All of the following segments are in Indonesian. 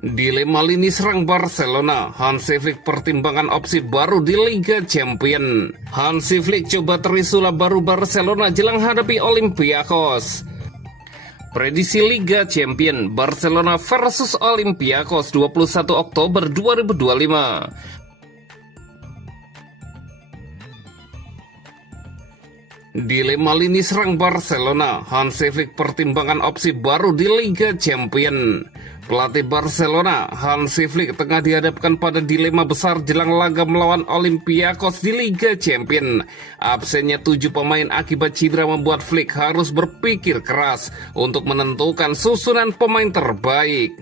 Dilema lini serang Barcelona, Hansi Flick pertimbangkan opsi baru di Liga Champions. Hansi Flick coba trisula baru Barcelona jelang hadapi Olympiakos. Prediksi Liga Champions Barcelona versus Olympiakos 21 Oktober 2025. Dilema lini serang Barcelona, Hansi Flick pertimbangkan opsi baru di Liga Champions. Pelatih Barcelona, Hansi Flick tengah dihadapkan pada dilema besar jelang laga melawan Olympiakos di Liga Champions. Absennya 7 pemain akibat cedera membuat Flick harus berpikir keras untuk menentukan susunan pemain terbaik.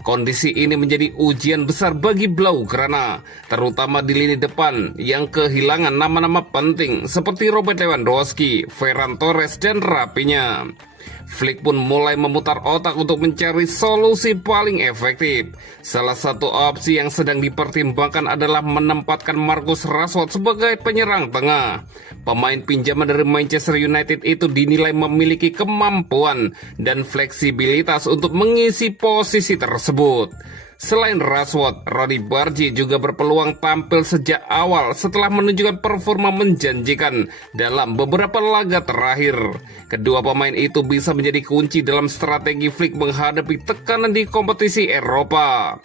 Kondisi ini menjadi ujian besar bagi Blaugrana, terutama di lini depan yang kehilangan nama-nama penting seperti Robert Lewandowski, Ferran Torres, dan Rafinha. Flick pun mulai memutar otak untuk mencari solusi paling efektif. Salah satu opsi yang sedang dipertimbangkan adalah menempatkan Marcus Rashford sebagai penyerang tengah. Pemain pinjaman dari Manchester United itu dinilai memiliki kemampuan dan fleksibilitas untuk mengisi posisi tersebut. Selain Rashford, Roni Bargi juga berpeluang tampil sejak awal setelah menunjukkan performa menjanjikan dalam beberapa laga terakhir. Kedua pemain itu bisa menjadi kunci dalam strategi Flick menghadapi tekanan di kompetisi Eropa.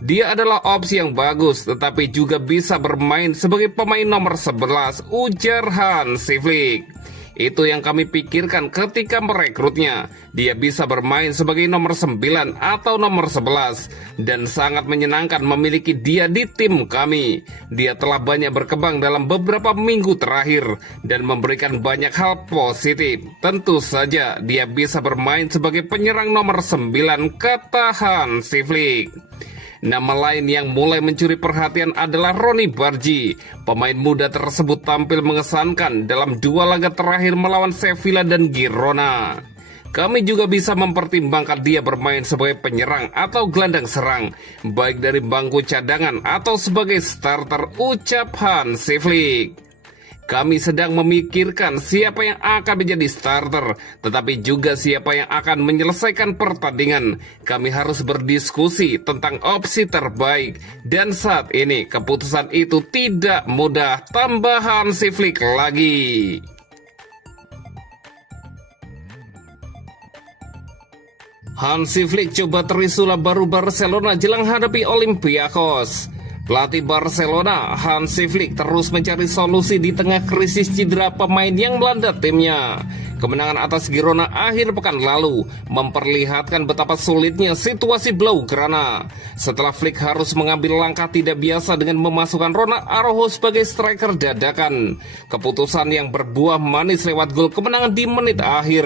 Dia adalah opsi yang bagus, tetapi juga bisa bermain sebagai pemain nomor 11, ujar Hansi Flick. Itu yang kami pikirkan ketika merekrutnya. Dia bisa bermain sebagai nomor 9 atau nomor 11 dan sangat menyenangkan memiliki dia di tim kami. Dia telah banyak berkembang dalam beberapa minggu terakhir dan memberikan banyak hal positif. Tentu saja dia bisa bermain sebagai penyerang nomor 9, kata Hansi Flick. Nama lain yang mulai mencuri perhatian adalah Roni Bargi. Pemain muda tersebut tampil mengesankan dalam 2 laga terakhir melawan Sevilla dan Girona. Kami juga bisa mempertimbangkan dia bermain sebagai penyerang atau gelandang serang, baik dari bangku cadangan atau sebagai starter, ucap Hansi Flick. Kami sedang memikirkan siapa yang akan menjadi starter, tetapi juga siapa yang akan menyelesaikan pertandingan. Kami harus berdiskusi tentang opsi terbaik, dan saat ini keputusan itu tidak mudah, tambah Hansi Flick lagi. Hansi Flick coba trisula baru Barcelona jelang hadapi Olympiakos. Pelatih Barcelona, Hansi Flick terus mencari solusi di tengah krisis cedera pemain yang melanda timnya. Kemenangan atas Girona akhir pekan lalu memperlihatkan betapa sulitnya situasi Blaugrana. Setelah Flick harus mengambil langkah tidak biasa dengan memasukkan Ronald Araujo sebagai striker dadakan. Keputusan yang berbuah manis lewat gol kemenangan di menit akhir.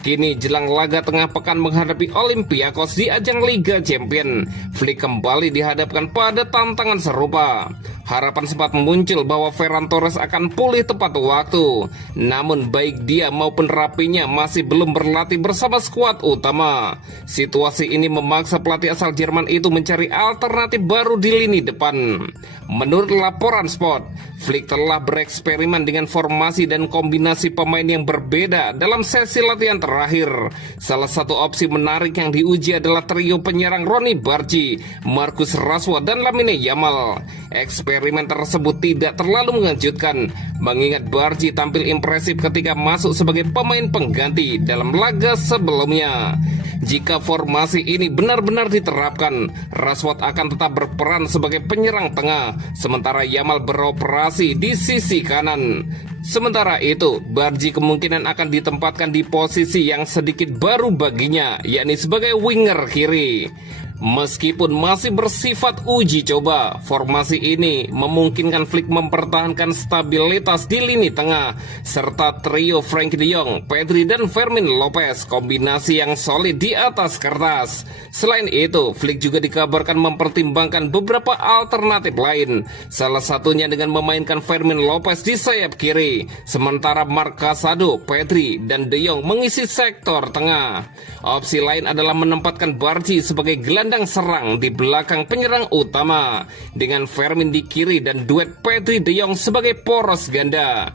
Kini jelang laga tengah pekan menghadapi Olympiakos di ajang Liga Champions, Flick kembali dihadapkan pada tantangan serupa. Harapan sempat muncul bahwa Ferran Torres akan pulih tepat waktu. Namun baik dia maupun Rafinha masih belum berlatih bersama skuad utama. Situasi ini memaksa pelatih asal Jerman itu mencari alternatif baru di lini depan. Menurut laporan Sport, Flick telah bereksperimen dengan formasi dan kombinasi pemain yang berbeda dalam sesi latihan terakhir. Salah satu opsi menarik yang diuji adalah trio penyerang Roni Bargi, Marcus Rashford, dan Lamine Yamal. Eksperimen tersebut tidak terlalu mengejutkan, mengingat Bargi tampil impresif ketika masuk sebagai pemain pengganti dalam laga sebelumnya. Jika formasi ini benar-benar diterapkan, Rashford akan tetap berperan sebagai penyerang tengah, sementara Yamal beroperasi di sisi kanan. Sementara itu, Bargi kemungkinan akan ditempatkan di posisi yang sedikit baru baginya, yakni sebagai winger kiri. Meskipun masih bersifat uji coba, formasi ini memungkinkan Flick mempertahankan stabilitas di lini tengah, serta trio Frenkie de Jong, Pedri, dan Fermin Lopez, kombinasi yang solid di atas kertas. Selain itu, Flick juga dikabarkan mempertimbangkan beberapa alternatif lain, salah satunya dengan memainkan Fermin Lopez di sayap kiri, sementara Marc Casado, Pedri, dan de Jong mengisi sektor tengah. Opsi lain adalah menempatkan Bargi sebagai gelandang serang di belakang penyerang utama, dengan Fermin di kiri dan duet Pedri de Jong sebagai poros ganda.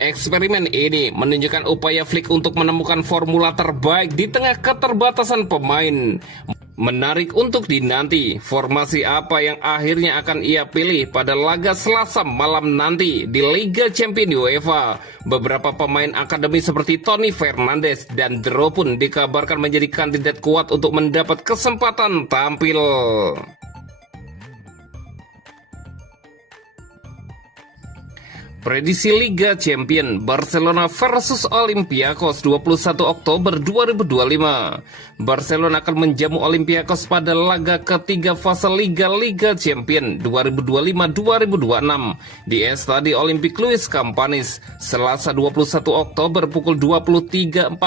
Eksperimen ini menunjukkan upaya Flick untuk menemukan formula terbaik di tengah keterbatasan pemain. Menarik untuk dinanti, formasi apa yang akhirnya akan ia pilih pada laga Selasa malam nanti di Liga Champions UEFA. Beberapa pemain akademi seperti Tony Fernandes dan Dro pun dikabarkan menjadi kandidat kuat untuk mendapat kesempatan tampil. Prediksi Liga Champions Barcelona versus Olympiakos 21 Oktober 2025. Barcelona akan menjamu Olympiakos pada laga ketiga fase Liga Champions 2025-2026 di Estadio Olympic Luis Campanis, Selasa 21 Oktober pukul 23.45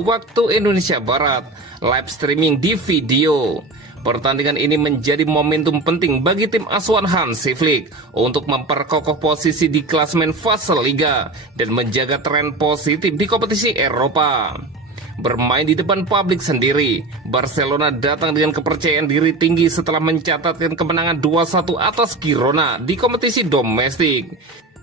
waktu Indonesia Barat. Live streaming di video. Pertandingan ini menjadi momentum penting bagi tim asuhan Hansi Flick untuk memperkokoh posisi di klasemen fase Liga dan menjaga tren positif di kompetisi Eropa. Bermain di depan publik sendiri, Barcelona datang dengan kepercayaan diri tinggi setelah mencatatkan kemenangan 2-1 atas Girona di kompetisi domestik.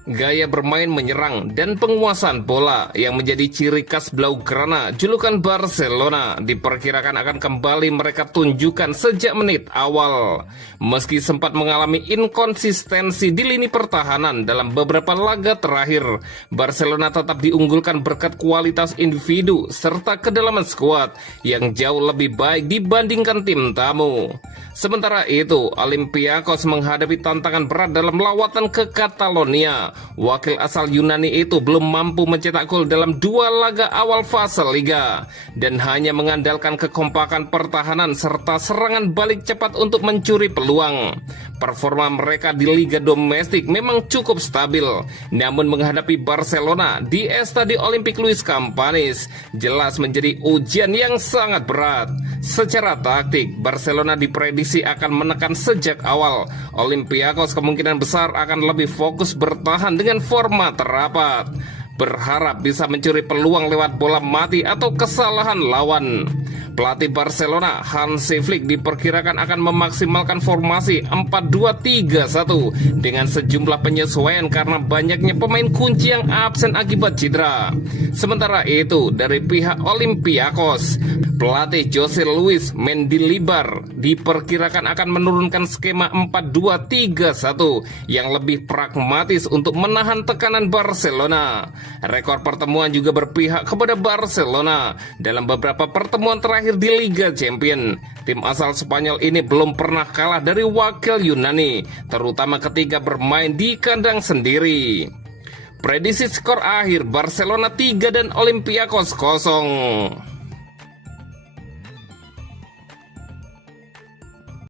Gaya bermain menyerang dan penguasaan bola yang menjadi ciri khas Blaugrana julukan Barcelona diperkirakan akan kembali mereka tunjukkan sejak menit awal. Meski sempat mengalami inkonsistensi di lini pertahanan dalam beberapa laga terakhir, Barcelona tetap diunggulkan berkat kualitas individu serta kedalaman skuad yang jauh lebih baik dibandingkan tim tamu. Sementara itu, Olympiakos menghadapi tantangan berat dalam lawatan ke Catalonia. Wakil asal Yunani itu belum mampu mencetak gol dalam 2 laga awal fase Liga dan hanya mengandalkan kekompakan pertahanan serta serangan balik cepat untuk mencuri peluang. Performa mereka di Liga domestik memang cukup stabil, namun menghadapi Barcelona di Estadio Olympic Luis Campanis jelas menjadi ujian yang sangat berat. Secara taktik, Barcelona diprediksi akan menekan sejak awal. Olympiakos kemungkinan besar akan lebih fokus bertahan dengan forma terapat, berharap bisa mencuri peluang lewat bola mati atau kesalahan lawan. Pelatih Barcelona Hansi Flick diperkirakan akan memaksimalkan formasi 4-2-3-1 dengan sejumlah penyesuaian karena banyaknya pemain kunci yang absen akibat cedera. Sementara itu, dari pihak Olympiakos, pelatih Jose Luis Mendilibar diperkirakan akan menurunkan skema 4-2-3-1 yang lebih pragmatis untuk menahan tekanan Barcelona. Rekor pertemuan juga berpihak kepada Barcelona. Dalam beberapa pertemuan terakhir di Liga Champions, tim asal Spanyol ini belum pernah kalah dari wakil Yunani, terutama ketika bermain di kandang sendiri. Prediksi skor akhir Barcelona 3 dan Olympiakos 0.